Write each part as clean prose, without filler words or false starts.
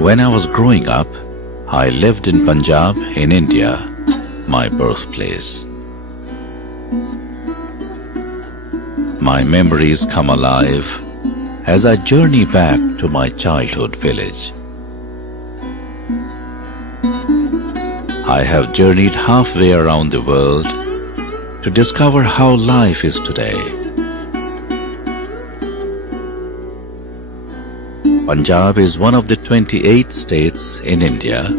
When I was growing up, I lived in Punjab in India, my birthplace. My memories come alive as I journey back to my childhood village. I have journeyed halfway around the world to discover how life is today. Punjab is one of the 28 states in India,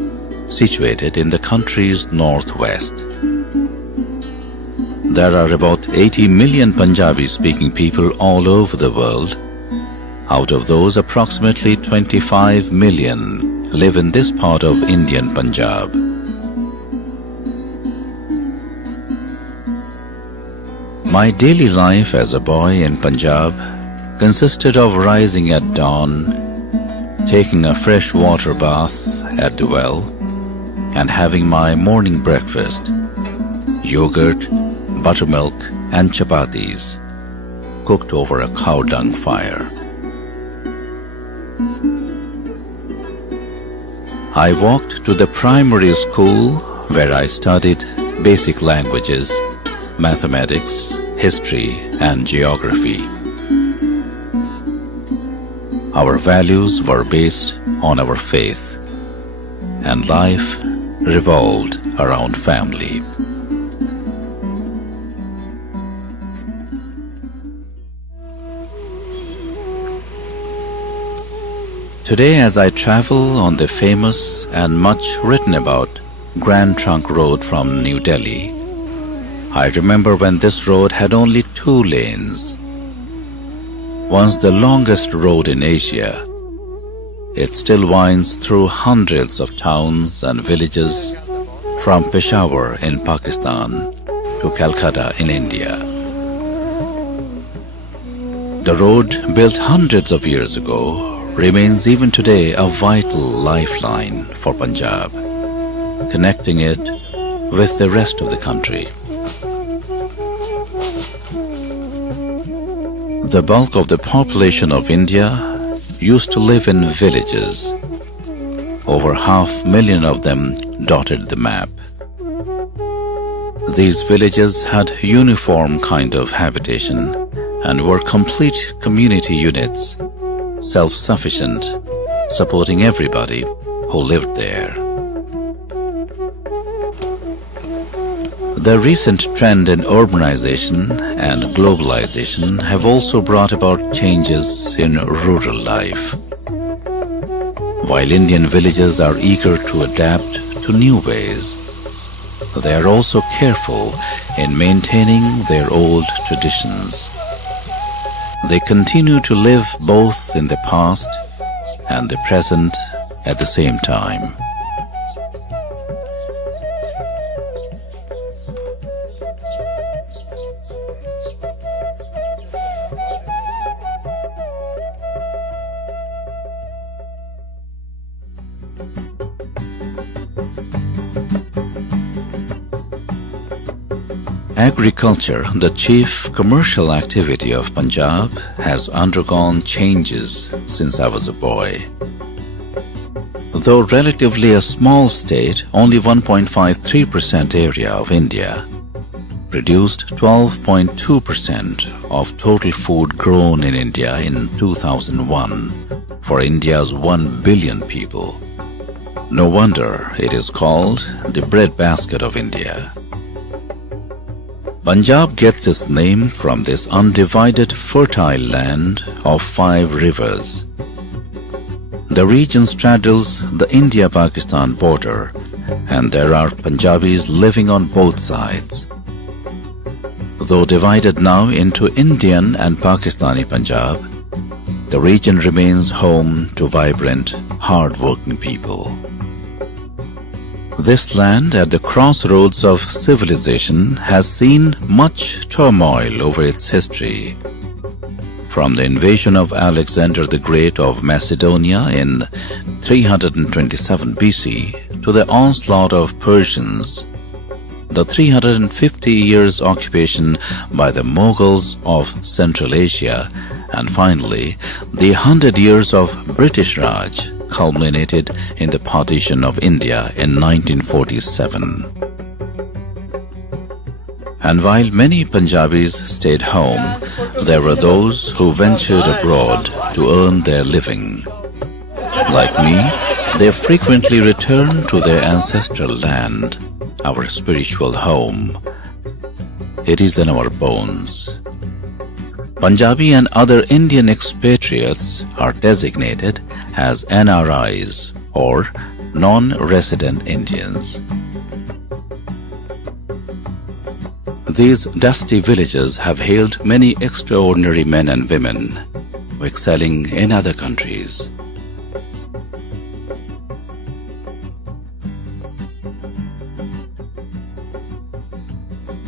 situated in the country's northwest. There are about 80 million Punjabi-speaking people all over the world. Out of those, approximately 25 million live in this part of Indian Punjab. My daily life as a boy in Punjab consisted of rising at dawn, taking a fresh water bath at the well, and having my morning breakfast, yogurt, buttermilk and chapatis, cooked over a cow dung fire. I walked to the primary school where I studied basic languages, mathematics, history and geography. Our values were based on our faith, and life revolved around family. Today, as I travel on the famous and much written about Grand Trunk Road from New Delhi, I remember when this road had only 2 lanes. Once the longest road in Asia, it still winds through hundreds of towns and villages from Peshawar in Pakistan to Calcutta in India. The road, built hundreds of years ago, remains even today a vital lifeline for Punjab, connecting it with the rest of the country. The bulk of the population of India used to live in villages. Over 500,000 of them dotted the map. These villages had uniform kind of habitation and were complete community units, self-sufficient, supporting everybody who lived there. The recent trend in urbanization and globalization have also brought about changes in rural life. While Indian villages are eager to adapt to new ways, they are also careful in maintaining their old traditions. They continue to live both in the past and the present at the same time. Agriculture, the chief commercial activity of Punjab, has undergone changes since I was a boy. Though relatively a small state, only 1.53% area of India produced 12.2% of total food grown in India in 2001 for India's 1 billion people. No wonder it is called the breadbasket of India. Punjab gets its name from this undivided fertile land of 5 rivers. The region straddles the India-Pakistan border, and there are Punjabis living on both sides. Though divided now into Indian and Pakistani Punjab, the region remains home to vibrant, hard-working people. This land at the crossroads of civilization has seen much turmoil over its history. From the invasion of Alexander the Great of Macedonia in 327 BC to the onslaught of Persians, the 350 years occupation by the Mughals of Central Asia, and finally the 100 years of British Raj culminated in the partition of India in 1947. And while many Punjabis stayed home, there were those who ventured abroad to earn their living. Like me, they frequently returned to their ancestral land, our spiritual home. It is in our bones. Punjabi and other Indian expatriates are designated as NRIs or non-resident Indians. These dusty villages have hailed many extraordinary men and women excelling in other countries.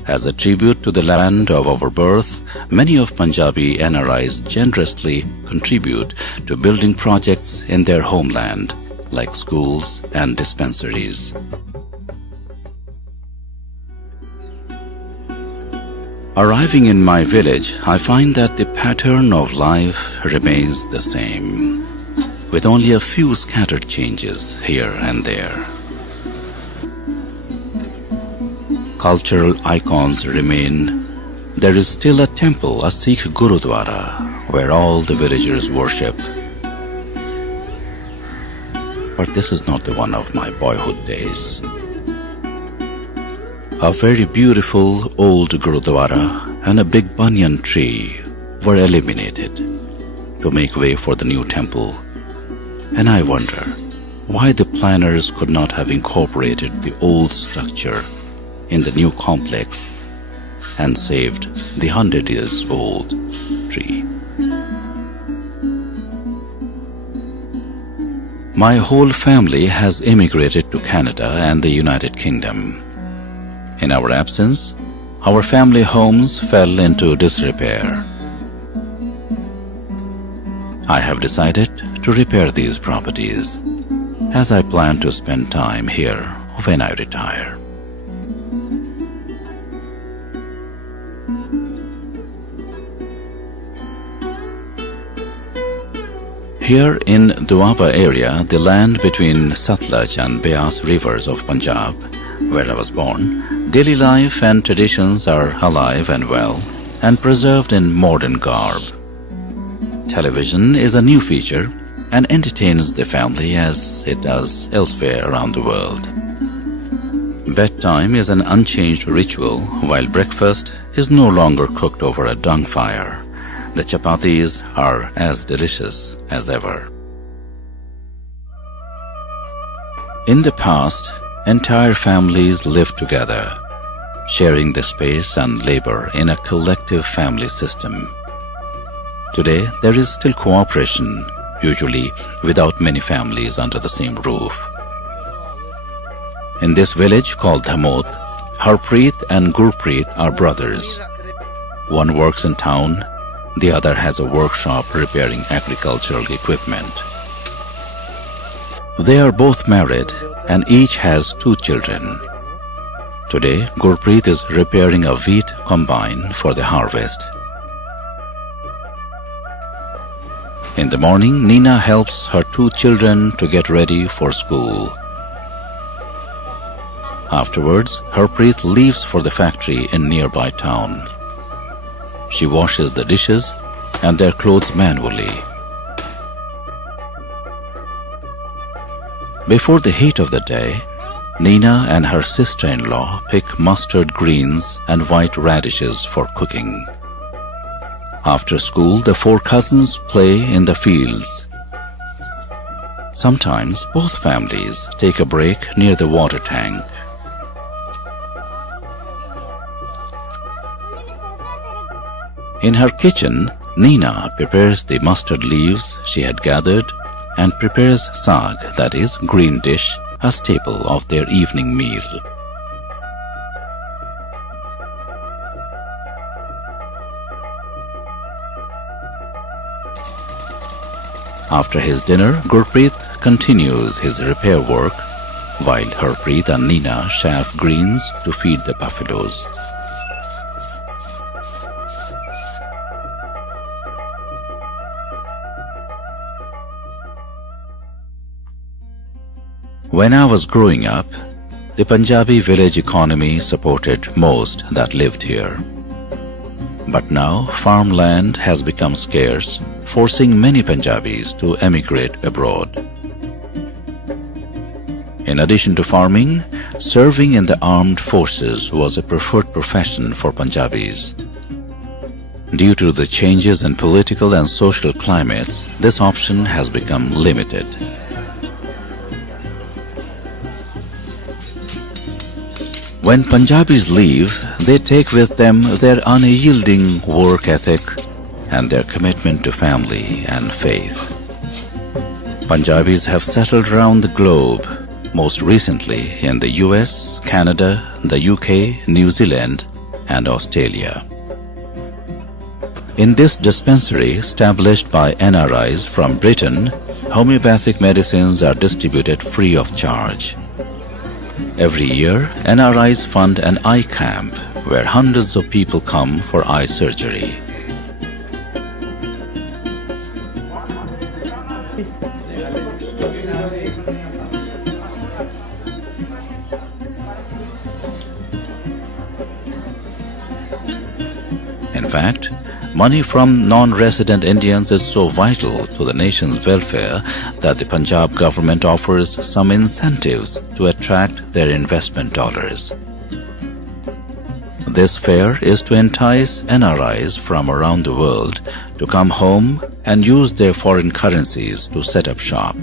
As a tribute to the land of our birth, many of Punjabi NRIs generously contribute to building projects in their homeland, like schools and dispensaries. Arriving in my village, I find that the pattern of life remains the same, with only a few scattered changes here and there. Cultural icons remain. There is still a temple, a Sikh Gurudwara, where all the villagers worship. But this is not the one of my boyhood days. A very beautiful old Gurudwara and a big banyan tree were eliminated to make way for the new temple. And I wonder why the planners could not have incorporated the old structure in the new complex and saved the 100-year-old tree. My whole family has immigrated to Canada and the United Kingdom. In our absence, our family homes fell into disrepair. I have decided to repair these properties, as I plan to spend time here when I retire. Here in Doaba area, the land between Satluj and Beas rivers of Punjab, where I was born, daily life and traditions are alive and well and preserved in modern garb. Television is a new feature and entertains the family as it does elsewhere around the world. Bedtime is an unchanged ritual, while breakfast is no longer cooked over a dung fire. The chapatis are as delicious as ever. In the past, entire families lived together, sharing the space and labor in a collective family system. Today, there is still cooperation, usually without many families under the same roof. In this village called Dhamot, Harpreet and Gurpreet are brothers. One works in town, the other has a workshop repairing agricultural equipment. They are both married and each has 2 children. Today, Gurpreet is repairing a wheat combine for the harvest. In the morning, Nina helps her 2 children to get ready for school. Afterwards, Harpreet leaves for the factory in nearby town. She washes the dishes and their clothes manually. Before the heat of the day, Nina and her sister-in-law pick mustard greens and white radishes for cooking. After school, the 4 cousins play in the fields. Sometimes both families take a break near the water tank. In her kitchen, Nina prepares the mustard leaves she had gathered and prepares saag, that is, green dish, a staple of their evening meal. After his dinner, Gurpreet continues his repair work, while Harpreet and Nina chaff greens to feed the buffaloes. When I was growing up, the Punjabi village economy supported most that lived here. But now farmland has become scarce, forcing many Punjabis to emigrate abroad. In addition to farming, serving in the armed forces was a preferred profession for Punjabis. Due to the changes in political and social climates, this option has become limited. When Punjabis leave, they take with them their unyielding work ethic and their commitment to family and faith. Punjabis have settled around the globe, most recently in the US, Canada, the UK, New Zealand, and Australia. In this dispensary established by NRIs from Britain, homeopathic medicines are distributed free of charge. Every year, NRIs fund an eye camp where hundreds of people come for eye surgery. In fact, money from non-resident Indians is so vital to the nation's welfare that the Punjab government offers some incentives to attract their investment dollars. This fair is to entice NRIs from around the world to come home and use their foreign currencies to set up shop.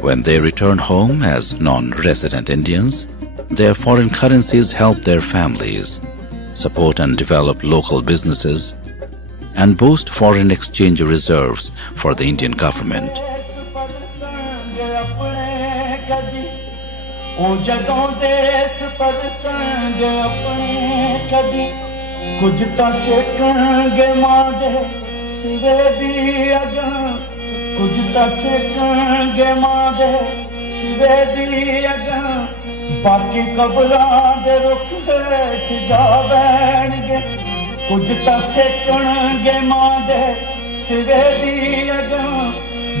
When they return home as non-resident Indians, their foreign currencies help their families, support and develop local businesses, and boost foreign exchange reserves for the Indian government. बाकी कबरां दे रुख हेठ जा बैणगे कुछ तां सेकणगे मां दे सिरे दी अगां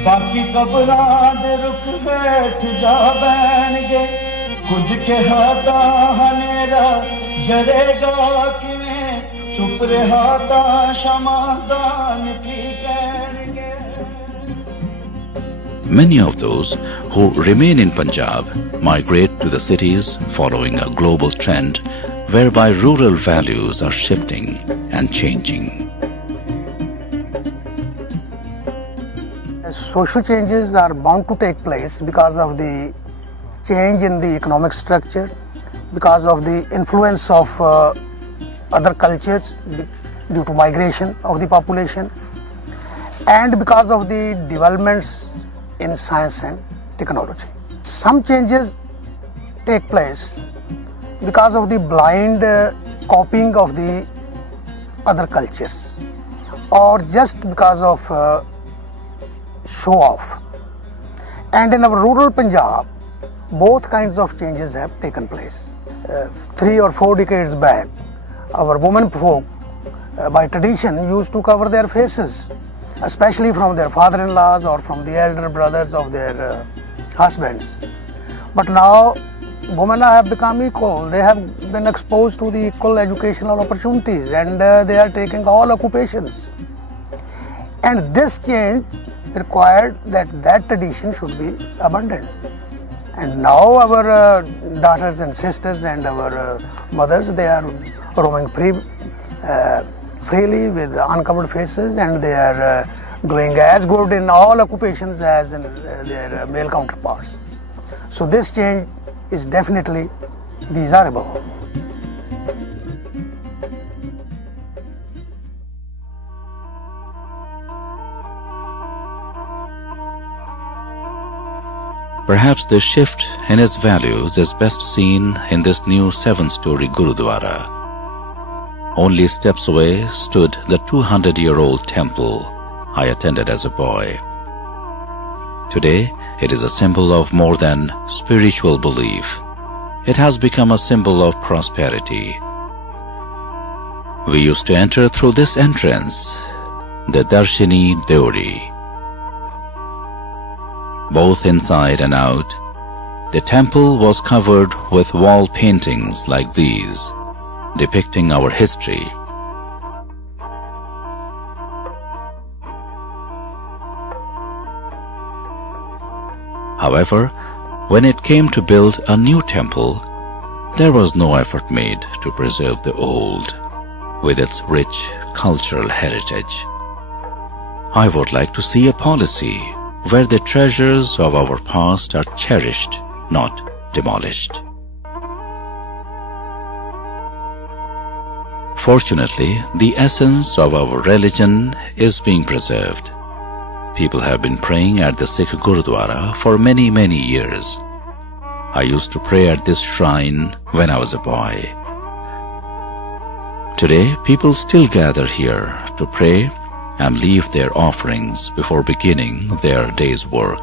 बाकी कबरां दे रुख हेठ जा बैणगे कुछ कहा तां हनेरा जरेगा किवें चुप रहा तां शमादान की कहणगे. Many of those who remain in Punjab migrate to the cities following a global trend whereby rural values are shifting and changing. Social changes are bound to take place because of the change in the economic structure, because of the influence of other cultures due to migration of the population, and because of the developments in science and technology. Some changes take place because of the blind copying of the other cultures, or just because of show off. And in our rural Punjab, both kinds of changes have taken place. 3 or 4 decades back, our women folk by tradition used to cover their faces, especially from their father-in-laws or from the elder brothers of their husbands. But now women have become equal. They have been exposed to the equal educational opportunities, and they are taking all occupations. And this change required that tradition should be abandoned. And now our daughters and sisters and our mothers, they are roaming freely with uncovered faces, and they are doing as good in all occupations as in their male counterparts. So this change is definitely desirable. Perhaps the shift in its values is best seen in this new 7-story Gurudwara. Only steps away stood the 200-year-old temple I attended as a boy. Today, it is a symbol of more than spiritual belief. It has become a symbol of prosperity. We used to enter through this entrance, the Darshini Deori. Both inside and out, The temple was covered with wall paintings like these, depicting our history. However, when it came to build a new temple, there was no effort made to preserve the old, with its rich cultural heritage. I would like to see a policy where the treasures of our past are cherished, not demolished. Fortunately, the essence of our religion is being preserved. People have been praying at the Sikh Gurudwara for many, many years. I used to pray at this shrine when I was a boy. Today, people still gather here to pray and leave their offerings before beginning their day's work.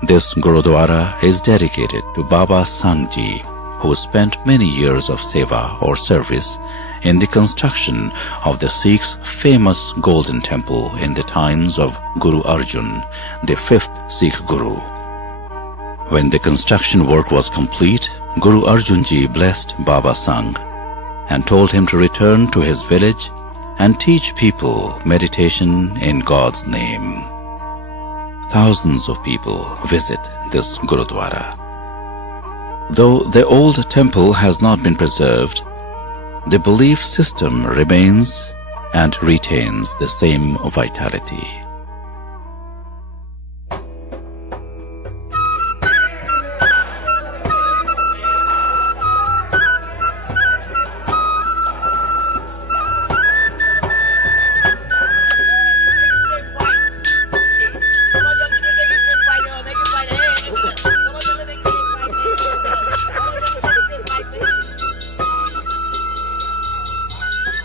This Gurudwara is dedicated to Baba Sangji, who spent many years of seva or service in the construction of the Sikhs' famous Golden Temple in the times of Guru Arjan, the fifth Sikh Guru. When the construction work was complete, Guru Arjan Ji blessed Baba Sang and told him to return to his village and teach people meditation in God's name. Thousands of people visit this Gurudwara. Though the old temple has not been preserved, the belief system remains and retains the same vitality.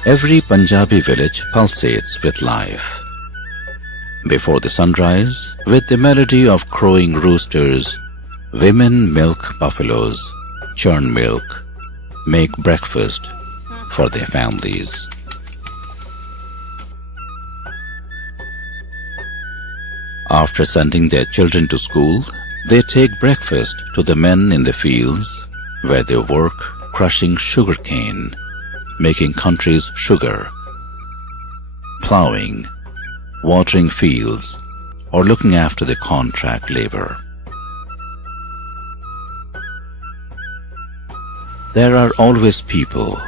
Every Punjabi village pulsates with life. Before the sunrise, with the melody of crowing roosters, women milk buffaloes, churn milk, make breakfast for their families. After sending their children to school, they take breakfast to the men in the fields where they work crushing sugarcane, making countries sugar, plowing, watering fields, or looking after the contract labor. There are always people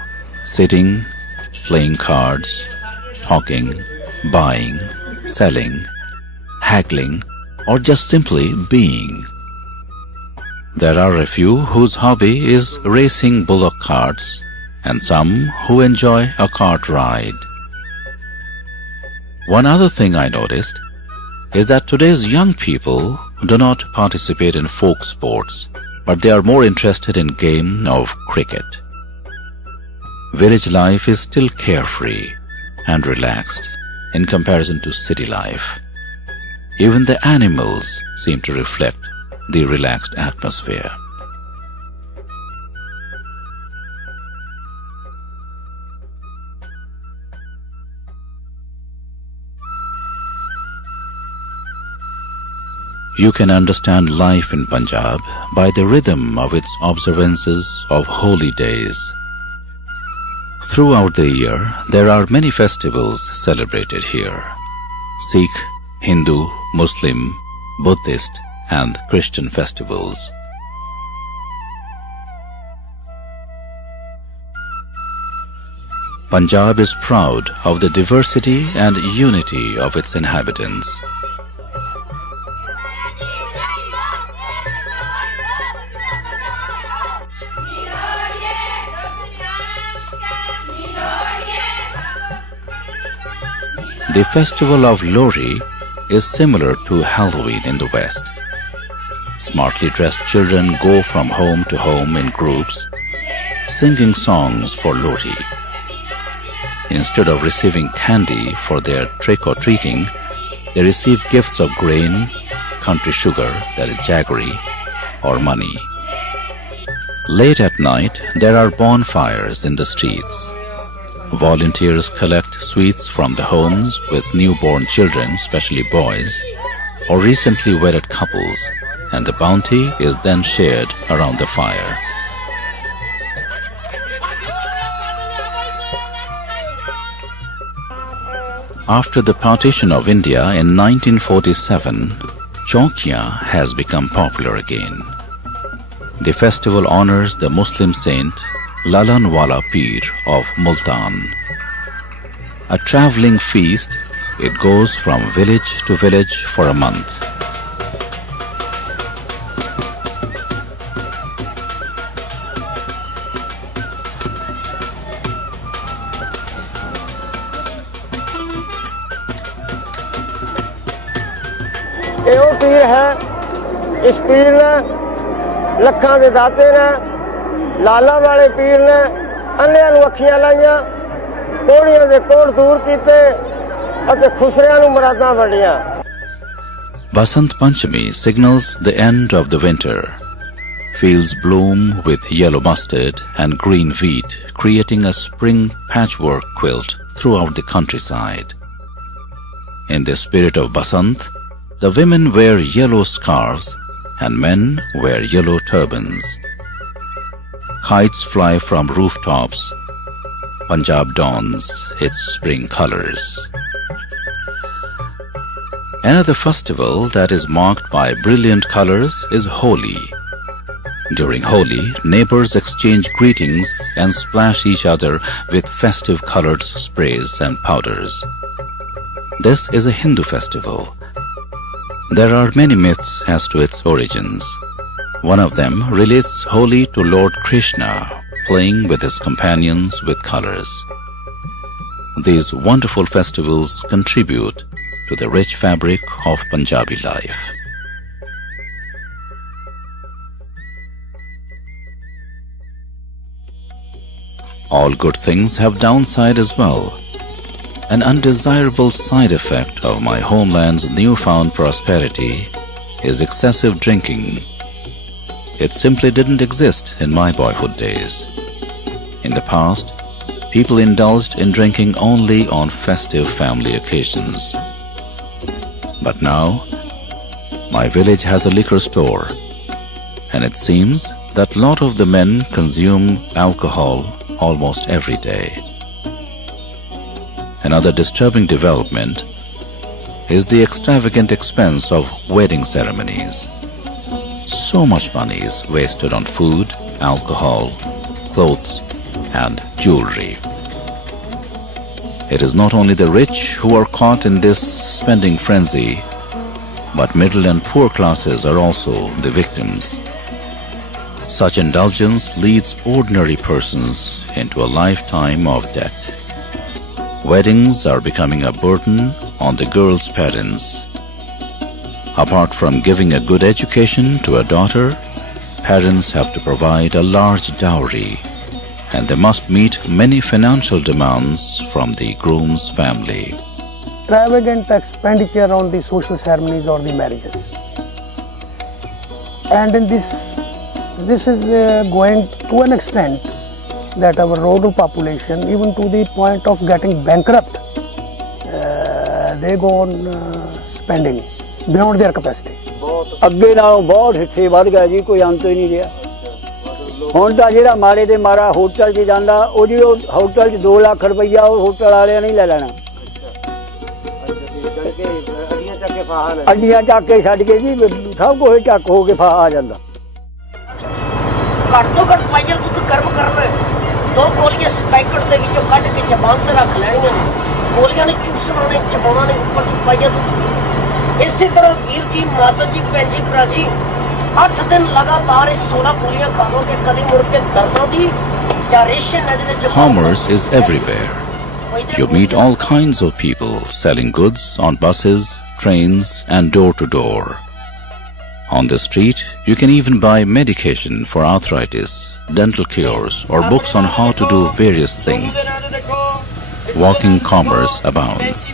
sitting, playing cards, talking, buying, selling, haggling, or just simply being. There are a few whose hobby is racing bullock carts, and some who enjoy a cart ride. One other thing I noticed is that today's young people do not participate in folk sports, but they are more interested in game of cricket. Village life is still carefree and relaxed in comparison to city life. Even the animals seem to reflect the relaxed atmosphere. You can understand life in Punjab by the rhythm of its observances of holy days. Throughout the year, there are many festivals celebrated here: Sikh, Hindu, Muslim, Buddhist, and Christian festivals. Punjab is proud of the diversity and unity of its inhabitants. The festival of Lohri is similar to Halloween in the West. Smartly dressed children go from home to home in groups, singing songs for Lohri. Instead of receiving candy for their trick-or-treating, they receive gifts of grain, country sugar, that is jaggery, or money. Late at night, there are bonfires in the streets. Volunteers collect sweets from the homes with newborn children, especially boys, or recently wedded couples, and the bounty is then shared around the fire. After the partition of India in 1947, Chaukiya has become popular again. The festival honors the Muslim saint Lalanwala Peer of Multan. A traveling feast, it goes from village to village for a month. ਇਹੋ ਪੀਰ ਹੈ ਇਸ ਪੀਰ ਨੇ ਲੱਖਾਂ ਦੇ ਦਾਤੇ ਨੇ ਲਾਲਾ ਵਾਲੇ ਪੀਰ ਨੇ ਅੰਨਿਆਂ ਨੂੰ ਅੱਖੀਆਂ ਲਾਈਆਂ ਕੋੜੀਆਂ ਦੇ ਕੋੜ ਦੂਰ ਕੀਤੇ ਅਤੇ ਖੁਸਰਿਆਂ ਨੂੰ ਮੁਰਾਦਾਂ ਵੰਡੀਆਂ Basant Panchami signals the end of the winter. Fields bloom with yellow mustard and green wheat, creating a spring patchwork quilt throughout the countryside. In the spirit of Basant, the women wear yellow scarves and men wear yellow turbans. Kites fly from rooftops. Punjab dawns its spring colors. Another festival that is marked by brilliant colors is Holi. During Holi, neighbors exchange greetings and splash each other with festive colored sprays and powders. This is a Hindu festival. There are many myths as to its origins. One of them relates Holi to Lord Krishna playing with his companions with colors. These wonderful festivals contribute to the rich fabric of Punjabi life. All good things have downside as well. An undesirable side effect of my homeland's newfound prosperity is excessive drinking. It simply didn't exist in my boyhood days. In the past, people indulged in drinking only on festive family occasions. But now, my village has a liquor store, and it seems that a lot of the men consume alcohol almost every day. Another disturbing development is the extravagant expense of wedding ceremonies. So much money is wasted on food, alcohol, clothes, and jewelry. It is not only the rich who are caught in this spending frenzy, but middle and poor classes are also the victims. Such indulgence leads ordinary persons into a lifetime of debt. Weddings are becoming a burden on the girl's parents. Apart from giving a good education to a daughter, parents have to provide a large dowry, and they must meet many financial demands from the groom's family. Extravagant expenditure on the social ceremonies or the marriages. And in this is going to an extent that our rural population, even to the point of getting bankrupt, they go on spending beyond their capacity. ਅੱਗੇ ਨਾਲੋਂ ਬਹੁਤ ਹਿੱਸੇ ਵੱਧ ਗਿਆ ਜੀ ਕੋਈ ਅੰਤ ਹੀ ਨਹੀਂ ਰਿਹਾ ਹੁਣ ਤਾਂ ਜਿਹੜਾ ਮਾਰੇ ਦੇ ਮਾਰਾ ਹੋਟਲ 'ਚ ਜਾਂਦਾ ਉਹ ਜੀ ਉਹ ਹੋਟਲ 'ਚ 2 ਲੱਖ ਰੁਪਈਆ ਉਹ ਹੋਟਲ ਵਾਲਿਆਂ ਨੇ ਲੈ ਲੈਣਾ ਅੱਡੀਆਂ ਚੱਕ ਕੇ ਛੱਡ ਕੇ ਜੀ ਸਭ ਕੁਝ ਚੱਕ ਹੋ ਕੇ ਫਾ ਆ ਜਾਂਦਾ ਘੱਟ ਤੋਂ ਘੱਟ ਪਾਈਆ ਦੁੱਧ ਗਰਮ ਕਰਨਾ 2 ਗੋਲੀਆਂ ਪੈਕਟ ਦੇ ਵਿੱਚੋਂ ਕੱਢ ਕੇ ਜ਼ਬਾਨ ਤੇ ਰੱਖ ਲੈਣੀਆਂ ਨੇ ਗੋਲੀਆਂ ਨੇ ਚੂਸਣਾ ਨੇ ਚਬਾਉਣਾ ਨੇ ਉੱਪਰ ਦੀ ਪਾਈਆ ਦੁੱਧ ਇਸੇ ਤਰ੍ਹਾਂ ਵੀਰ ਜੀ ਮਾਤਾ ਜੀ ਭੈਣ ਜੀ ਭਰਾ ਜੀ 8 दिन लगातार 16 गोलियां खाओगे कभी मुड़ के दर्दों की या रेशन है जिन्हें Commerce is everywhere. You meet all kinds of people selling goods on buses, trains, and door to door. On the street, you can even buy medication for arthritis, dental cures, or books on how to do various things. Walking commerce abounds.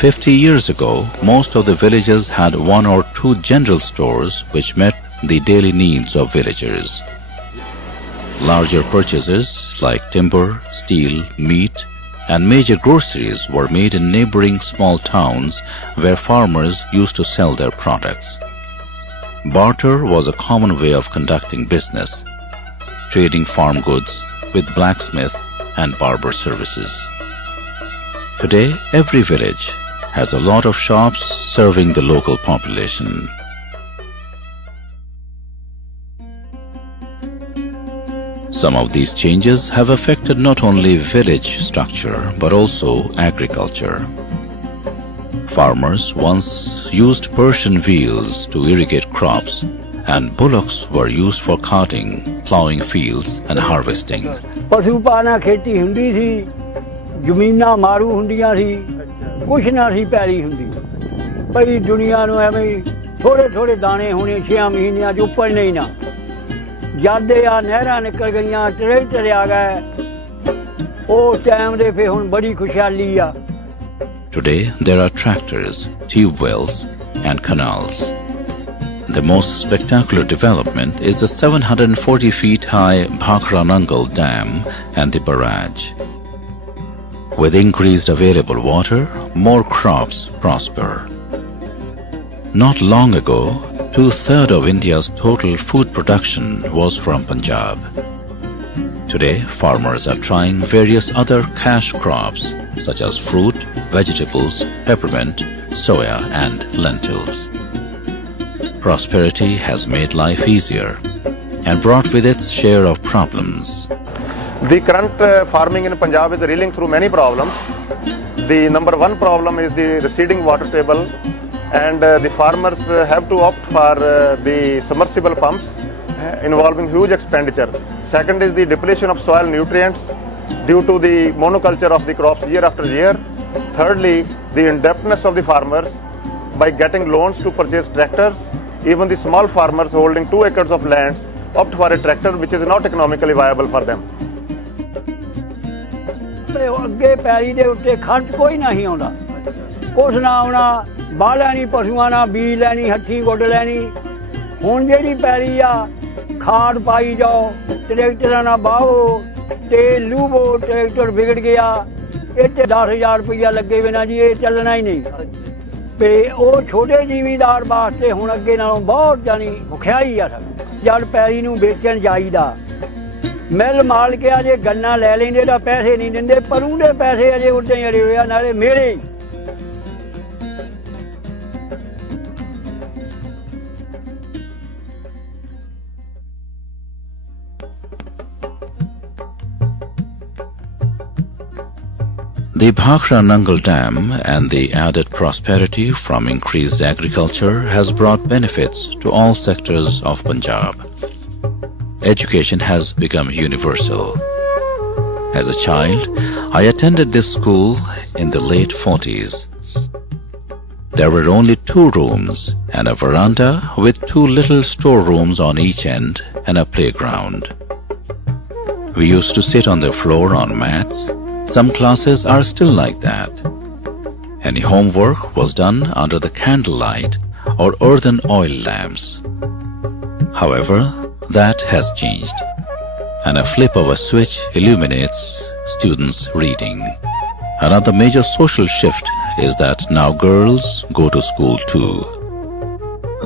50 years ago, most of the villages had 1 or 2 general stores which met the daily needs of villagers. Larger purchases like timber, steel, meat and major groceries were made in neighboring small towns where farmers used to sell their products. Barter was a common way of conducting business, trading farm goods with blacksmith and barber services. Today, every village has a lot of shops serving the local population. Some of these changes have affected not only village structure but also agriculture. Farmers once used Persian wheels to irrigate crops, and bullocks were used for carting, plowing fields and harvesting. ਪਸ਼ੂ ਪਾਲਣਾ ਖੇਤੀ ਹੁੰਦੀ ਸੀ, ਜ਼ਮੀਨਾਂ ਮਾਰੂ ਹੁੰਦੀਆਂ ਸੀ, ਕੁਛ ਨਾ ਸੀ ਪੈਲੀ ਹੁੰਦੀ। ਭਈ ਦੁਨੀਆ ਨੂੰ ਐਵੇਂ ਥੋੜੇ ਥੋੜੇ ਦਾਣੇ ਹੋਣੇ 6 ਮਹੀਨਿਆਂ 'ਚ ਉੱਪਰ ਨਹੀਂ ਨਾ। ਜਦ ਆ ਨਹਿਰਾਂ ਨਿਕਲ ਗਈਆਂ, ਟਰੈਕਟਰ ਆ ਗਏ, ਉਸ ਟਾਈਮ ਦੇ ਫੇ ਹੁਣ ਬੜੀ ਖੁਸ਼ਹਾਲੀ ਆ। Today there are tractors, tube wells and canals. The most spectacular development is the 740 feet high Bhakra Nangal Dam and the barrage. With increased available water, more crops prosper. Not long ago, 2/3 of India's total food production was from Punjab. Today, farmers are trying various other cash crops such as fruit, vegetables, peppermint, soya and lentils. Prosperity has made life easier and brought with its share of problems. The current farming in Punjab is reeling through many problems. The number one problem is the receding water table, and the farmers have to opt for the submersible pumps involving huge expenditure. Second is the depletion of soil nutrients due to the monoculture of the crops year after year. Thirdly, the indebtedness of the farmers by getting loans to purchase tractors. Even the small farmers holding 2 acres of land opt for a tractor which is not economically viable for them. ਅੱਗੇ ਪੈਲੀ ਦੇ ਉੱਤੇ ਖਰਚ ਕੋਈ ਨਹੀਂ ਆਉਂਦਾ, ਕੁਛ ਨਾ ਆਉਣਾ, ਬਾਹ ਲੈਣੀ ਪਸ਼ੂਆਂ ਨਾਲ, ਬੀਜ ਲੈਣੀ, ਹੱਥੀਂ ਗੁੱਡ ਲੈਣੀ। ਹੁਣ ਜਿਹੜੀ ਪੈਲੀ ਆ ਖਾਦ ਪਾਈ ਜਾਓ, ਟਰੈਕਟਰਾਂ ਨਾਲ ਬਾਹੋ ਤੇ ਲੂਵੋ, ਟਰੈਕਟਰ ਵਿਗੜ ਗਿਆ, ਇਹ 'ਤੇ 10,000 ਰੁਪਈਆ ਲੱਗੇ ਬਿਨਾਂ ਜੀ ਇਹ ਚੱਲਣਾ ਹੀ ਨਹੀਂ। ਤੇ ਉਹ ਛੋਟੇ ਜ਼ਿਮੀਂਦਾਰ ਵਾਸਤੇ ਹੁਣ ਅੱਗੇ ਨਾਲੋਂ ਬਹੁਤ ਜਾਣੀ ਮੁਖਿਆਈ ਆ। ਜਦ ਪੈਲੀ ਨੂੰ ਵੇਚਣ ਜਾਈਦਾ, ਮਿਲ ਮਾਲ ਕੇ ਅਜੇ ਗੰਨਾ ਲੈ ਲੈਂਦੇ ਤਾਂ ਪੈਸੇ ਨਹੀਂ ਦਿੰਦੇ, ਪਰੂ ਦੇ ਪੈਸੇ ਅਜੇ ਉੱਦਾਂ ਹੀ ਅੜੇ ਹੋਏ ਆ, ਨਾਲੇ ਮੇਰੇ। The Bhakra Nangal Dam and the added prosperity from increased agriculture has brought benefits to all sectors of Punjab. Education has become universal. As a child, I attended this school in the late 40s. There were only 2 rooms and a veranda with 2 little storerooms on each end and a playground. We used to sit on the floor on mats. Some classes are still like that. Any homework was done under the candlelight or earthen oil lamps. However, that has changed, and a flip of a switch illuminates students' reading. Another major social shift is that now girls go to school too.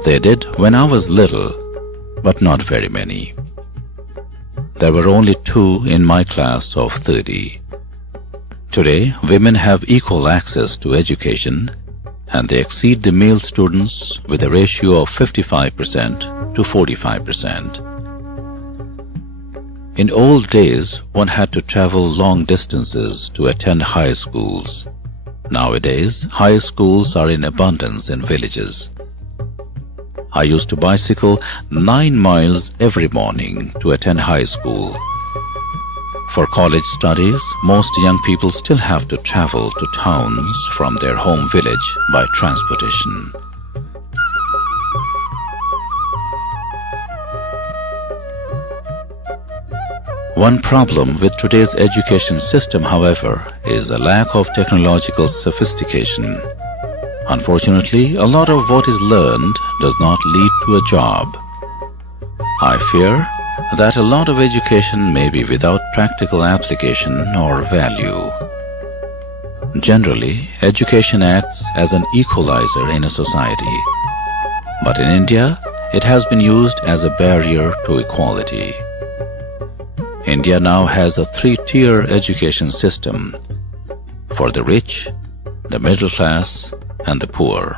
They did when I was little, but not very many. There were only 2 in my class of 30. Today, women have equal access to education, and they exceed the male students with a ratio of 55% to 45%. In old days, one had to travel long distances to attend high schools. Nowadays, high schools are in abundance in villages. I used to bicycle 9 miles every morning to attend high school. For college studies, most young people still have to travel to towns from their home village by transportation. One problem with today's education system, however, is a lack of technological sophistication. Unfortunately, a lot of what is learned does not lead to a job. I fear that a lot of education may be without practical application or value. Generally, education acts as an equalizer in a society. But in India, it has been used as a barrier to equality. India now has a three-tier education system for the rich, the middle class, and the poor.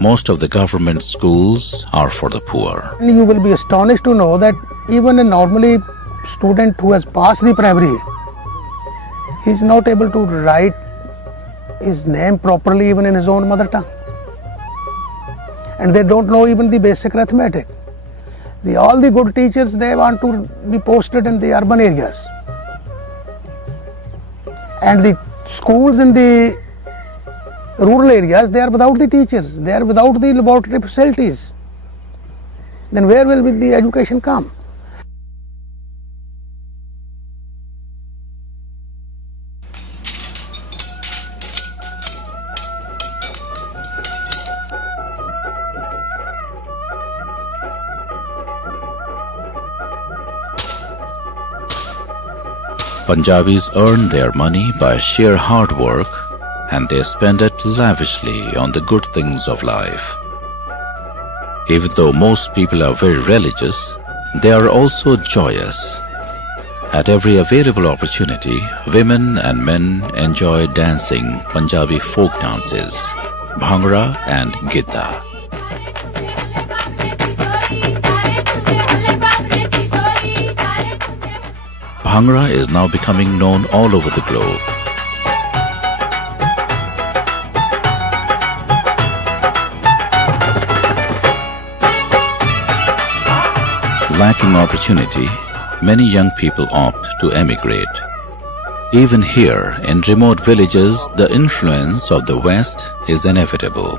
Most of the government schools are for the poor. You will be astonished to know that even a normally student who has passed the primary, he is not able to write his name properly even in his own mother tongue. And they don't know even the basic arithmetic. All the good teachers, they want to be posted in the urban areas. And the schools in the rural areas, they are without the teachers, they are without the laboratory facilities. Then where will the education come? Punjabis earn their money by sheer hard work, and they spend it lavishly on the good things of life. Even though most people are very religious, they are also joyous. At every available opportunity, women and men enjoy dancing Punjabi folk dances, Bhangra and Gidda. Bhangra is now becoming known all over the globe. Lacking opportunity, many young people opt to emigrate. Even here, in remote villages, the influence of the West is inevitable.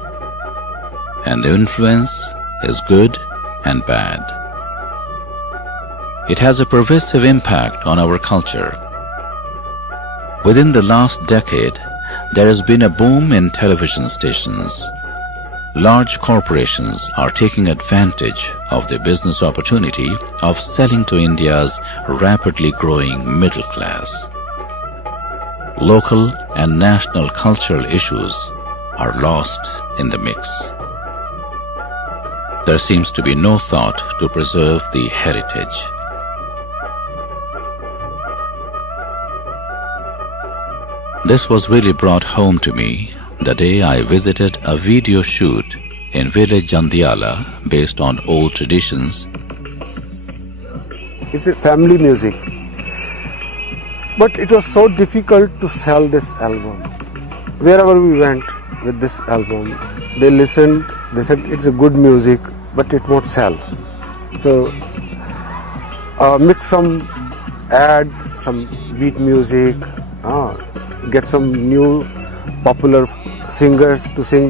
And the influence is good and bad. It has a pervasive impact on our culture. Within the last decade, there has been a boom in television stations. Large corporations are taking advantage of the business opportunity of selling to India's rapidly growing middle class. Local and national cultural issues are lost in the mix. There seems to be no thought to preserve the heritage. This was really brought home to me the day I visited a video shoot in village Jandiala based on old traditions. It's a family music. But it was so difficult to sell this album. Wherever we went with this album, they listened, they said it's a good music, but it won't sell. So mix some, add some beat music, get some new popular singers to sing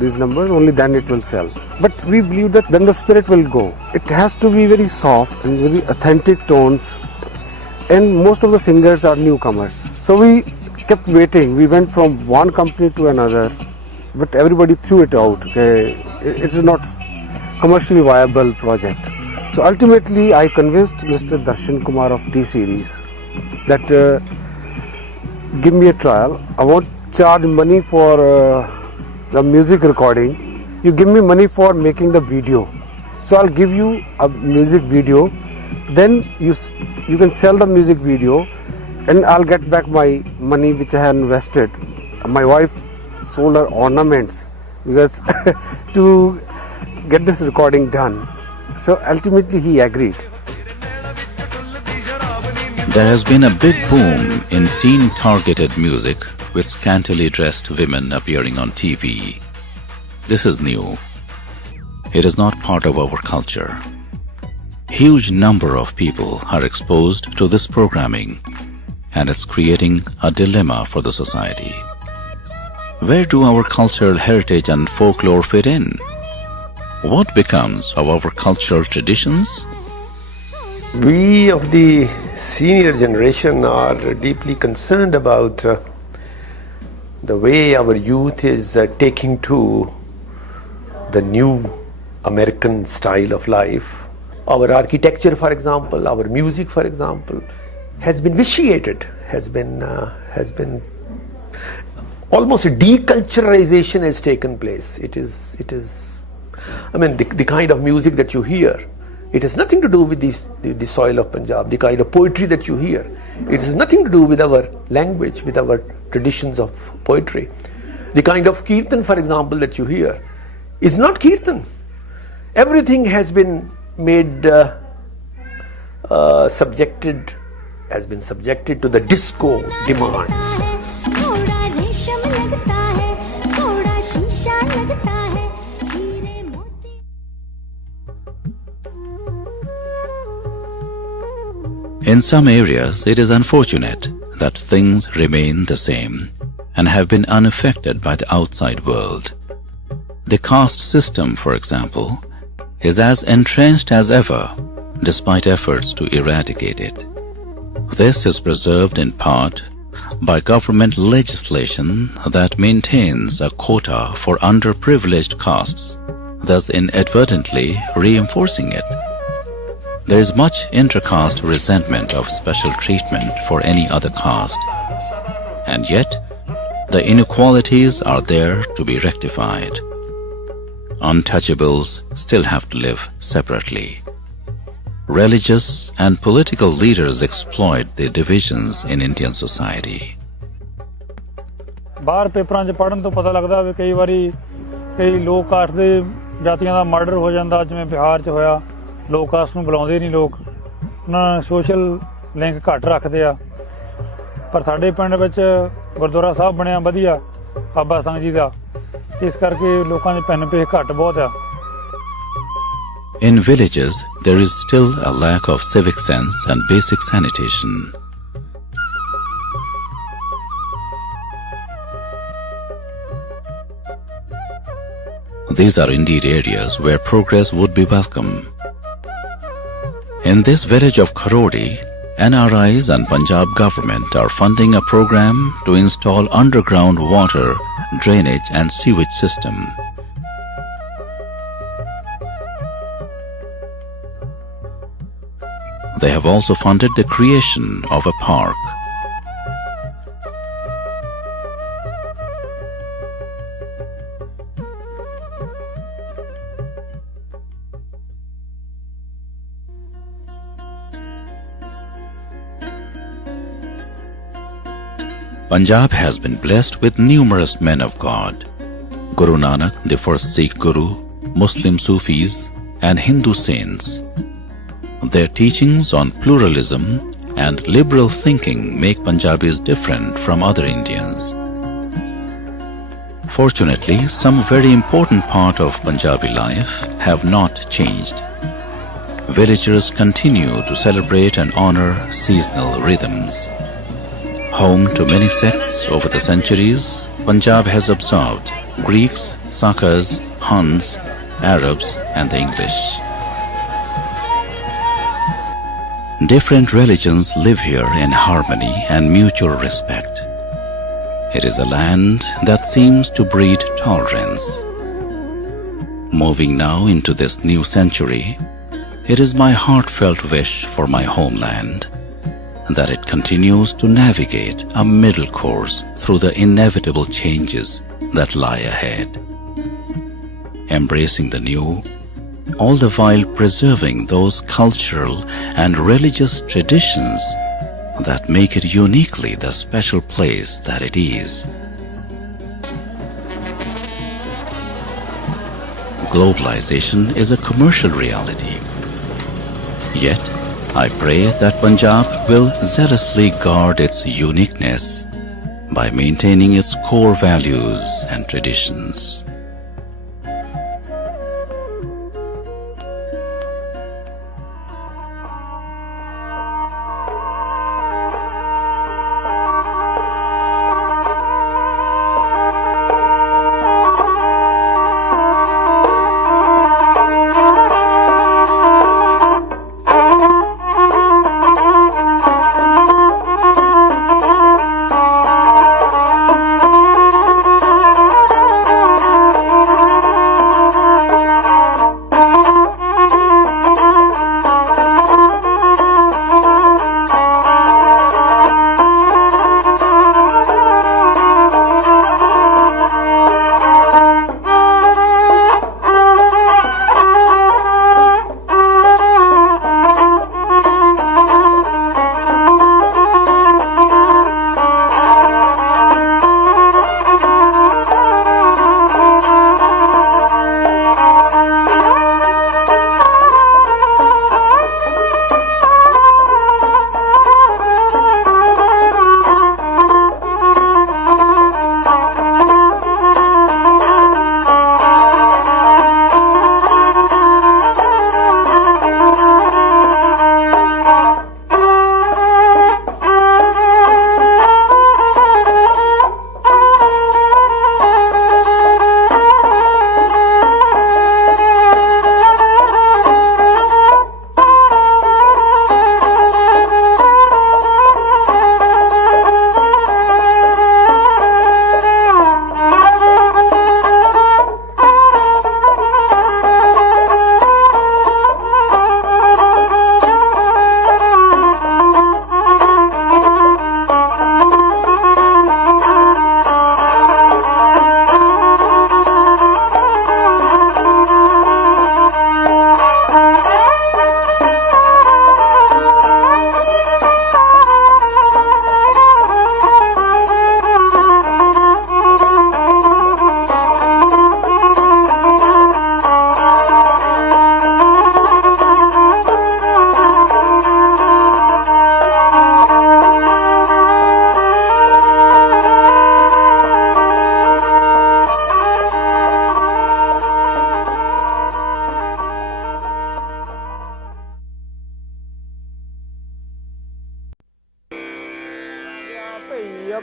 these numbers, only then it will sell. But we believe that then the spirit will go. It has to be very soft and very authentic tones, and most of the singers are newcomers. So we kept waiting. We went from one company to another, but everybody threw it out. Okay? It is not commercially viable project. So ultimately I convinced Mr. Darshan Kumar of T-Series that give me a trial. I won't charge money for the music recording. You give me money for making the video. So I'll give you a music video. Then you can sell the music video, and I'll get back my money which I have invested. My wife sold her ornaments because to get this recording done. So ultimately he agreed. There has been a big boom in teen-targeted music with scantily dressed women appearing on TV. This is new. It is not part of our culture. Huge number of people are exposed to this programming, and it's creating a dilemma for the society. Where do our cultural heritage and folklore fit in? What becomes of our cultural traditions? We of the senior generation are deeply concerned about the way our youth is taking to the new American style of life. Our architecture, for example, our music, for example, has been vitiated, has been almost a deculturalization has taken place. It is, I mean, the kind of music that you hear, it has nothing to do with the soil of Punjab. The kind of poetry that you hear, it has nothing to do with our language, with our traditions of poetry. The kind of kirtan, for example, that you hear is not kirtan. Everything has been made subjected to the disco demands. In some areas, it is unfortunate that things remain the same and have been unaffected by the outside world. The caste system, for example, is as entrenched as ever, despite efforts to eradicate it. This is preserved in part by government legislation that maintains a quota for underprivileged castes, thus inadvertently reinforcing it. There is much inter-caste resentment of special treatment for any other caste, and yet the inequalities are there to be rectified. Untouchables still have to live separately. Religious and political leaders exploit the divisions in Indian society. ਬਾਹਰ ਪੇਪਰਾਂ 'ਚ ਪੜ੍ਹਨ ਤੋਂ ਪਤਾ ਲੱਗਦਾ ਵੀ ਕਈ ਵਾਰੀ ਕਈ ਲੋਕ ਕਾਸਟ ਦੇ ਜਾਤੀਆਂ ਦਾ ਮਰਡਰ ਹੋ ਜਾਂਦਾ, ਜਿਵੇਂ ਬਿਹਾਰ 'ਚ ਹੋਇਆ। ਲੋਕ ਕਾਸਟ ਨੂੰ ਬੁਲਾਉਂਦੇ ਨਹੀਂ ਲੋਕ, ਉਹਨਾਂ ਸੋਸ਼ਲ ਲਿੰਕ ਘੱਟ ਰੱਖਦੇ ਆ। ਪਰ ਸਾਡੇ ਪਿੰਡ ਵਿੱਚ ਗੁਰਦੁਆਰਾ ਸਾਹਿਬ ਬਣਿਆ ਵਧੀਆ ਬਾਬਾ ਸਿੰਘ ਜੀ ਦਾ, ਇਸ ਕਰਕੇ ਲੋਕਾਂ 'ਚ ਭਿੰਨ ਭੇਖ ਘੱਟ ਬਹੁਤ ਆ। In villages, there is still a lack of civic sense and basic sanitation. These are indeed areas where progress would be welcome. In this village of Kharodi, NRIs and Punjab government are funding a program to install underground water, drainage and sewage system. They have also funded the creation of a park. Punjab has been blessed with numerous men of God. Guru Nanak, the first Sikh Guru, Muslim Sufis, and Hindu saints. Their teachings on pluralism and liberal thinking make Punjabis different from other Indians. Fortunately, some very important part of Punjabi life have not changed. Villagers continue to celebrate and honor seasonal rhythms. Home to many sects over the centuries, Punjab has absorbed Greeks, Sakas, Huns, Arabs, and the English. Different religions live here in harmony and mutual respect. It is a land that seems to breed tolerance. Moving now into this new century, it is my heartfelt wish for my homeland that it continues to navigate a middle course through the inevitable changes that lie ahead. Embracing the new, all the while preserving those cultural and religious traditions that make it uniquely the special place that it is. Globalization is a commercial reality. Yet, I pray that Punjab will zealously guard its uniqueness by maintaining its core values and traditions.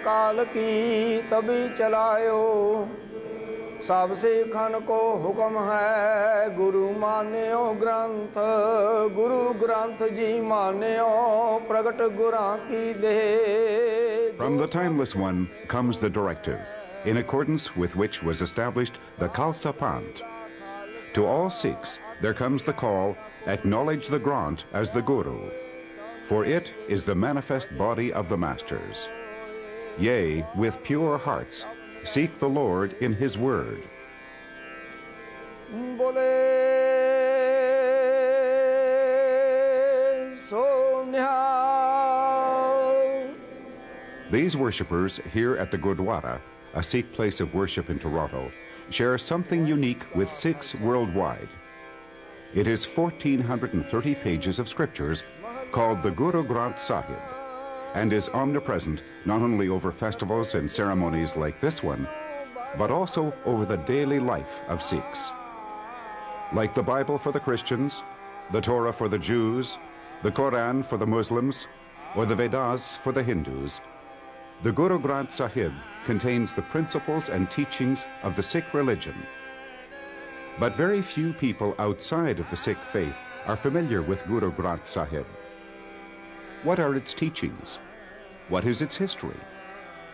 काल की तभी चलायो सब सिखन को हुक्म है गुरु मान्यो ग्रंथ गुरु ग्रंथ जी मान्यो प्रगट गुरां की दे. From the Timeless One comes the directive, in accordance with which was established the Khalsa Panth. To all Sikhs there comes the call, acknowledge the Granth as the Guru, for it is the manifest body of the Masters. Yea, with pure hearts, seek the Lord in His word. These worshippers here at the Gurdwara, a Sikh place of worship in Toronto, share something unique with Sikhs worldwide. It is 1,430 pages of scriptures called the Guru Granth Sahib, and is omnipresent not only over festivals and ceremonies like this one, but also over the daily life of Sikhs. Like the Bible for the Christians, the Torah for the Jews, the Quran for the Muslims, or the Vedas for the Hindus, the Guru Granth Sahib contains the principles and teachings of the Sikh religion. But very few people outside of the Sikh faith are familiar with Guru Granth Sahib. What are its teachings? What is its history?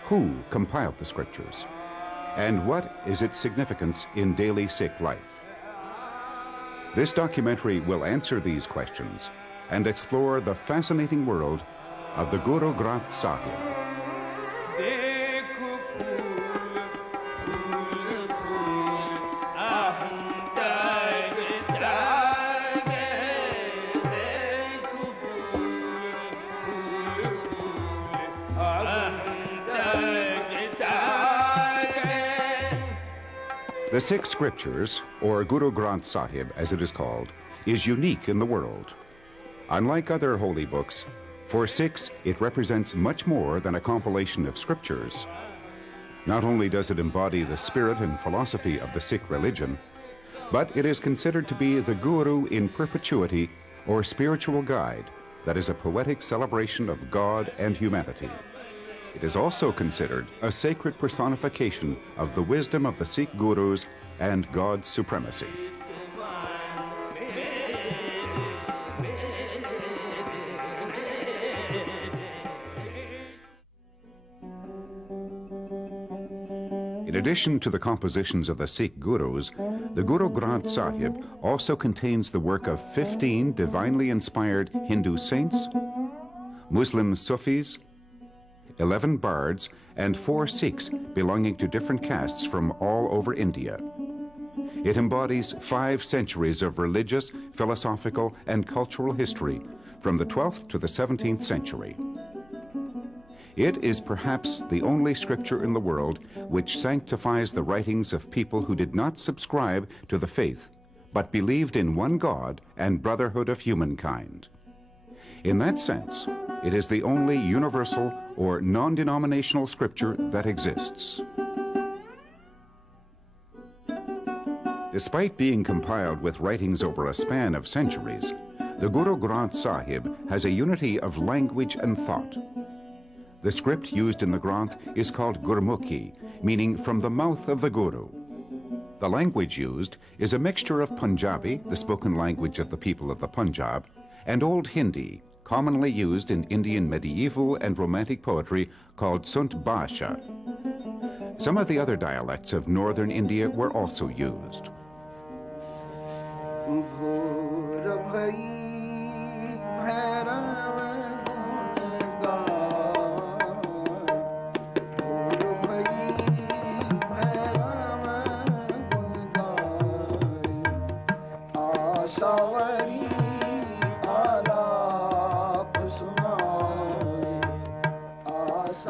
Who compiled the scriptures? And what is its significance in daily Sikh life? This documentary will answer these questions and explore the fascinating world of the Guru Granth Sahib. The Sikh scriptures, or Guru Granth Sahib as it is called, is unique in the world. Unlike other holy books, for Sikhs it represents much more than a compilation of scriptures. Not only does it embody the spirit and philosophy of the Sikh religion, but it is considered to be the Guru in perpetuity, or spiritual guide, that is a poetic celebration of God and humanity. It is also considered a sacred personification of the wisdom of the Sikh Gurus and God's supremacy. In addition to the compositions of the Sikh Gurus, the Guru Granth Sahib also contains the work of 15 divinely inspired Hindu saints, Muslim Sufis, 11 bards, and 4 Sikhs belonging to different castes from all over India. It embodies 5 centuries of religious, philosophical, and cultural history from the 12th to the 17th century. It is perhaps the only scripture in the world which sanctifies the writings of people who did not subscribe to the faith, but believed in one God and brotherhood of humankind. In that sense, it is the only universal or non-denominational scripture that exists. Despite being compiled with writings over a span of centuries, the Guru Granth Sahib has a unity of language and thought. The script used in the Granth is called Gurmukhi, meaning from the mouth of the Guru. The language used is a mixture of Punjabi, the spoken language of the people of the Punjab, and Old Hindi, commonly used in Indian medieval and romantic poetry called Sant Bhasha. Some of the other dialects of northern India were also used.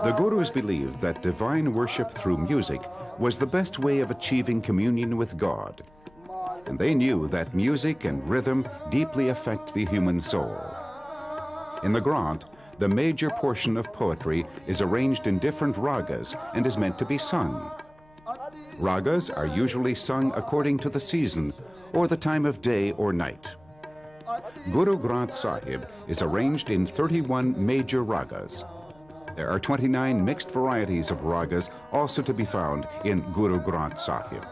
The Gurus believed that divine worship through music was the best way of achieving communion with God, and they knew that music and rhythm deeply affect the human soul. In the Granth, the major portion of poetry is arranged in different ragas and is meant to be sung. Ragas are usually sung according to the season or the time of day or night. Guru Granth Sahib is arranged in 31 major ragas. There are 29 mixed varieties of ragas also to be found in Guru Granth Sahib.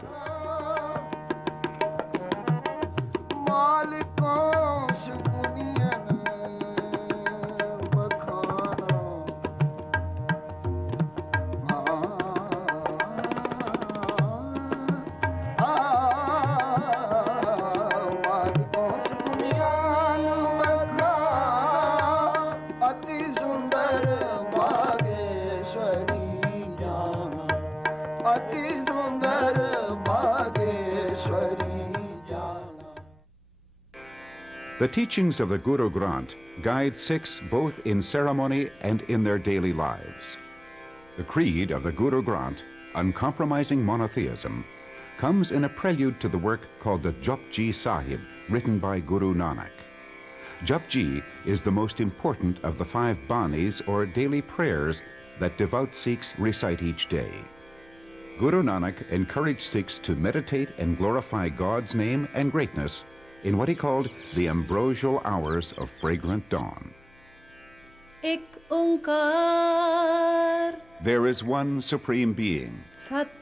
The teachings of the Guru Granth guide Sikhs both in ceremony and in their daily lives. The creed of the Guru Granth, uncompromising monotheism, comes in a prelude to the work called the Japji Sahib, written by Guru Nanak. Japji is the most important of the 5 banis or daily prayers that devout Sikhs recite each day. Guru Nanak encouraged Sikhs to meditate and glorify God's name and greatness in what he called the ambrosial hours of fragrant dawn. Ek Onkar. There is one supreme being, Satnam.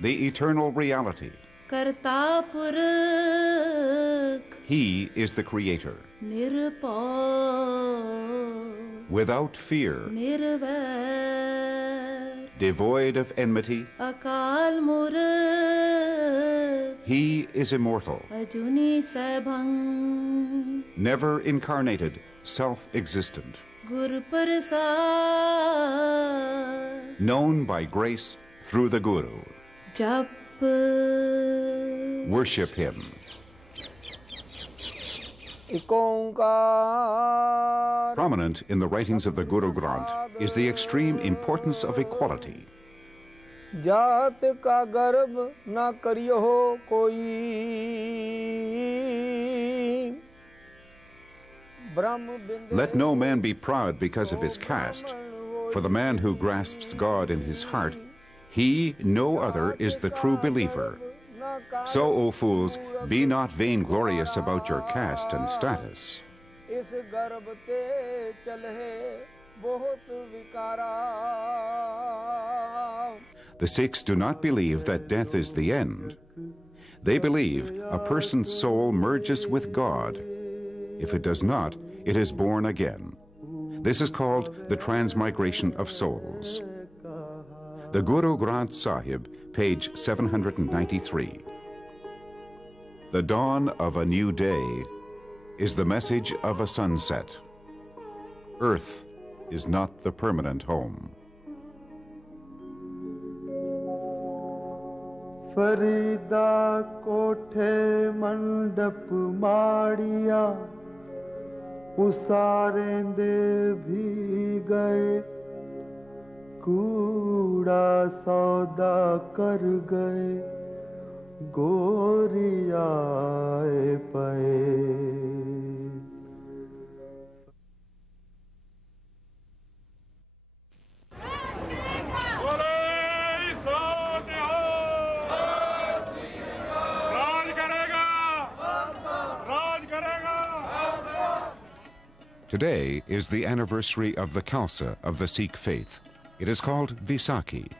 the eternal reality. Karta Purakh. He is the creator. Nirpaw. Without fear, Nirvair. devoid of enmity, Akal Murad. he is immortal, Ajuni Sabhang. never incarnated, self-existent, Gur Prasad. known by grace through the Guru. Jap. Worship him. Prominent in the writings of the Guru Granth is the extreme importance of equality. जात का गर्भ ना करियो कोई Let no man be proud because of his caste, for the man who grasps God in his heart, he, no other, is the true believer. So, O fools, be not vainglorious about your caste and status. इस गर्भ ते चले बहुत विकारा The Sikhs do not believe that death is the end. They believe a person's soul merges with God. If it does not, it is born again. This is called the transmigration of souls. The Guru Granth Sahib, page 793. The dawn of a new day is the message of a sunset. Earth is not the permanent home. Farida कोठे मंडप माड़िया उसारेंदे भी गए कूड़ा सौदा कर गए गोरियाए पे Today is the anniversary of the Khalsa of the Sikh faith. It is called Vaisakhi.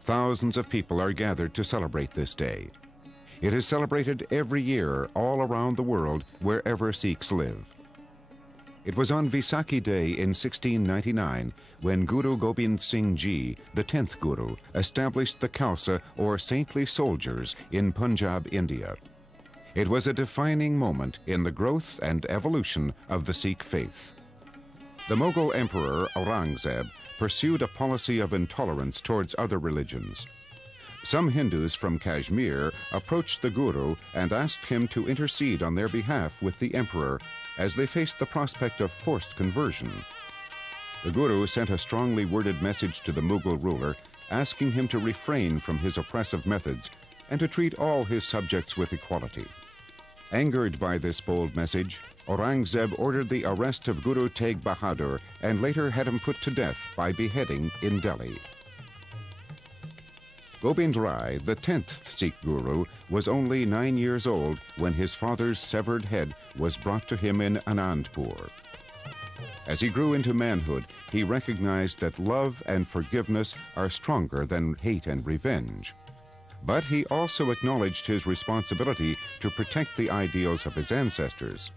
Thousands of people are gathered to celebrate this day. It is celebrated every year all around the world wherever Sikhs live. It was on Vaisakhi Day in 1699 when Guru Gobind Singh Ji, the 10th Guru, established the Khalsa or saintly soldiers in Punjab, India. It was a defining moment in the growth and evolution of the Sikh faith. The Mughal Emperor Aurangzeb pursued a policy of intolerance towards other religions. Some Hindus from Kashmir approached the Guru and asked him to intercede on their behalf with the Emperor as they faced the prospect of forced conversion. The Guru sent a strongly worded message to the Mughal ruler asking him to refrain from his oppressive methods and to treat all his subjects with equality. Angered by this bold message, Aurangzeb ordered the arrest of Guru Tegh Bahadur and later had him put to death by beheading in Delhi. Gobind Rai, the 10th Sikh Guru, was only 9 years old when his father's severed head was brought to him in Anandpur. As he grew into manhood, he recognized that love and forgiveness are stronger than hate and revenge. But he also acknowledged his responsibility to protect the ideals of his ancestors.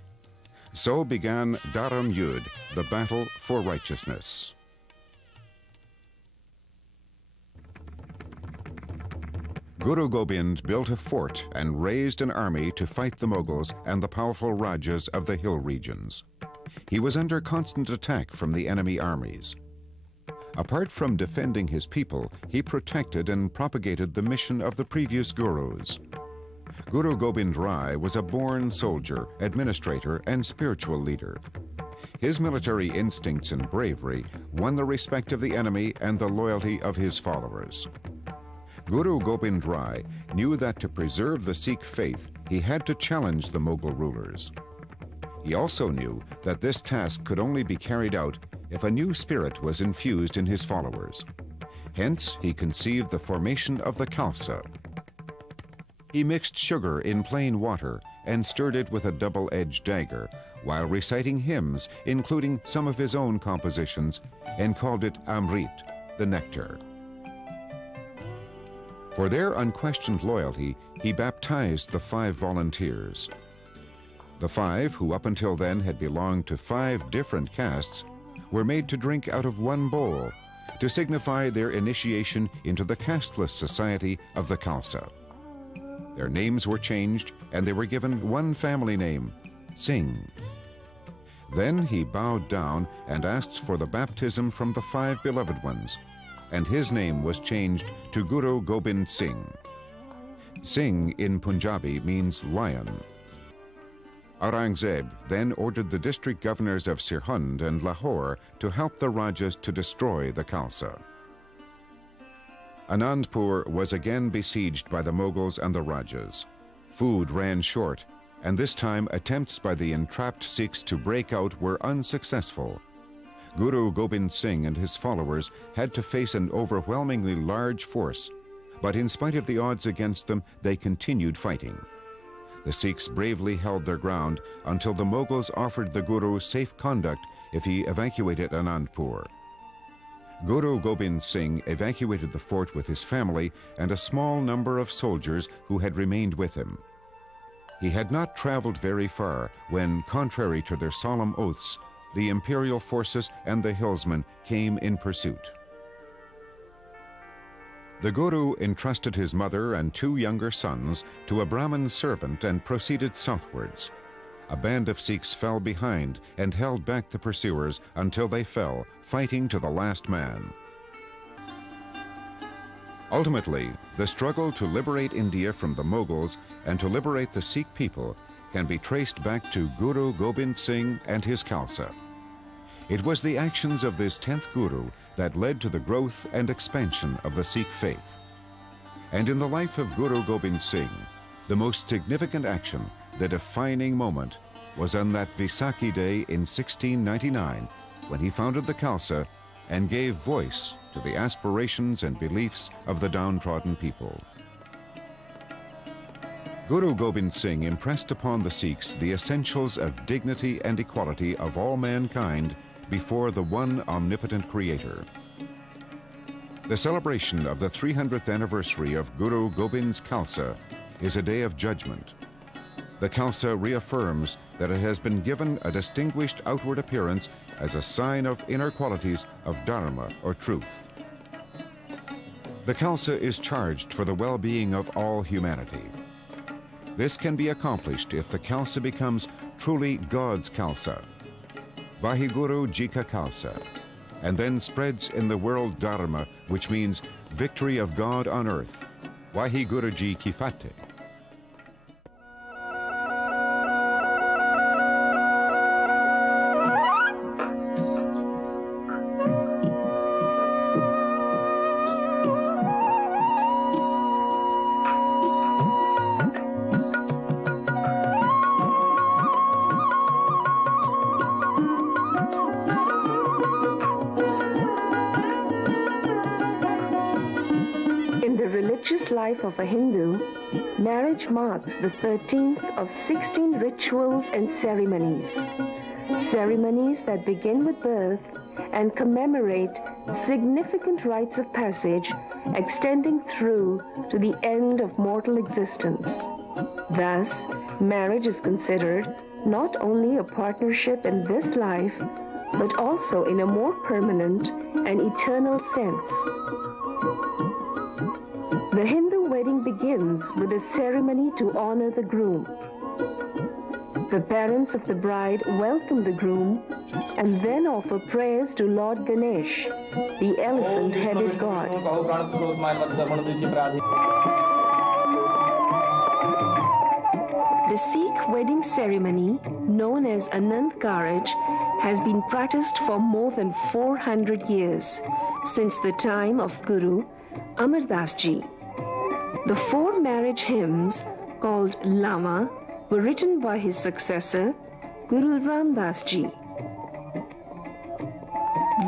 So began Dharam Yudh, the battle for righteousness. Guru Gobind built a fort and raised an army to fight the Mughals and the powerful Rajas of the hill regions. He was under constant attack from the enemy armies. Apart from defending his people, he protected and propagated the mission of the previous gurus. Guru Gobind Rai was a born soldier, administrator, and spiritual leader. His military instincts and bravery won the respect of the enemy and the loyalty of his followers. Guru Gobind Rai knew that to preserve the Sikh faith, he had to challenge the Mughal rulers. He also knew that this task could only be carried out if a new spirit was infused in his followers. Hence, he conceived the formation of the Khalsa. He mixed sugar in plain water and stirred it with a double-edged dagger while reciting hymns, including some of his own compositions, and called it Amrit, the nectar. For their unquestioned loyalty, he baptized the 5 volunteers. The 5, who up until then had belonged to 5 different castes, were made to drink out of one bowl to signify their initiation into the casteless society of the Khalsa. Their names were changed and they were given one family name, Singh. Then he bowed down and asked for the baptism from the 5 beloved ones, and his name was changed to Guru Gobind Singh. Singh in Punjabi means lion. Aurangzeb then ordered the district governors of Sirhind and Lahore to help the Rajas to destroy the Khalsa. Anandpur was again besieged by the Mughals and the Rajas. Food ran short, and this time attempts by the entrapped Sikhs to break out were unsuccessful. Guru Gobind Singh and his followers had to face an overwhelmingly large force, but in spite of the odds against them, they continued fighting. The Sikhs bravely held their ground until the Mughals offered the Guru safe conduct if he evacuated Anandpur. Guru Gobind Singh evacuated the fort with his family and a small number of soldiers who had remained with him. He had not traveled very far when, contrary to their solemn oaths, the imperial forces and the hillsmen came in pursuit. The Guru entrusted his mother and 2 younger sons to a Brahmin servant and proceeded southwards. A band of Sikhs fell behind and held back the pursuers until they fell, fighting to the last man. Ultimately, the struggle to liberate India from the Mughals and to liberate the Sikh people can be traced back to Guru Gobind Singh and his Khalsa. It was the actions of this 10th Guru that led to the growth and expansion of the Sikh faith. And in the life of Guru Gobind Singh, the most significant action, the defining moment, was on that Vaisakhi day in 1699 when he founded the Khalsa and gave voice to the aspirations and beliefs of the downtrodden people. Guru Gobind Singh impressed upon the Sikhs the essentials of dignity and equality of all mankind before the one omnipotent Creator. The celebration of the 300th anniversary of Guru Gobind's Khalsa is a day of judgment. The Khalsa reaffirms that it has been given a distinguished outward appearance as a sign of inner qualities of Dharma or truth. The Khalsa is charged for the well-being of all humanity. This can be accomplished if the Khalsa becomes truly God's Khalsa, Vaheguru Ji Ka Khalsa, and then spreads in the world Dharma, which means victory of God on earth, Vaheguru Ji Ki Fateh. Life of a Hindu, marriage marks the 13th of 16 rituals and ceremonies. ceremonies that begin with birth and commemorate significant rites of passage extending through to the end of mortal existence. Thus, marriage is considered not only a partnership in this life, but also in a more permanent and eternal sense. The Hindu wedding begins with a ceremony to honor the groom. The parents of the bride welcome the groom and then offer prayers to Lord Ganesh, the elephant-headed god. The Sikh wedding ceremony, known as Anand Karaj, has been practiced for more than 400 years, since the time of Guru Amar Das Ji. The 4 marriage hymns, called Lama, were written by his successor, Guru Ram Das Ji.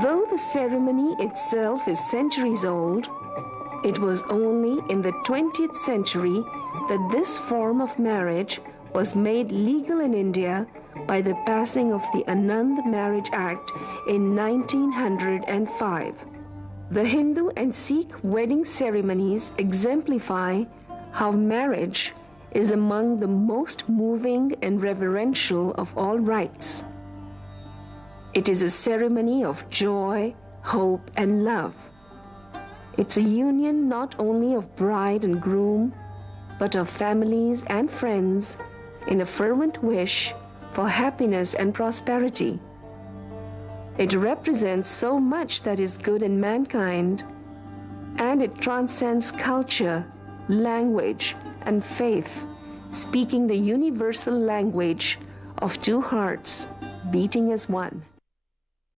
Though the ceremony itself is centuries old, it was only in the 20th century that this form of marriage was made legal in India by the passing of the Anand Marriage Act in 1905. The Hindu and Sikh wedding ceremonies exemplify how marriage is among the most moving and reverential of all rites. It is a ceremony of joy, hope, and love. It's a union not only of bride and groom, but of families and friends in a fervent wish for happiness and prosperity. It represents so much that is good in mankind, and it transcends culture, language, and faith, speaking the universal language of 2 hearts beating as one.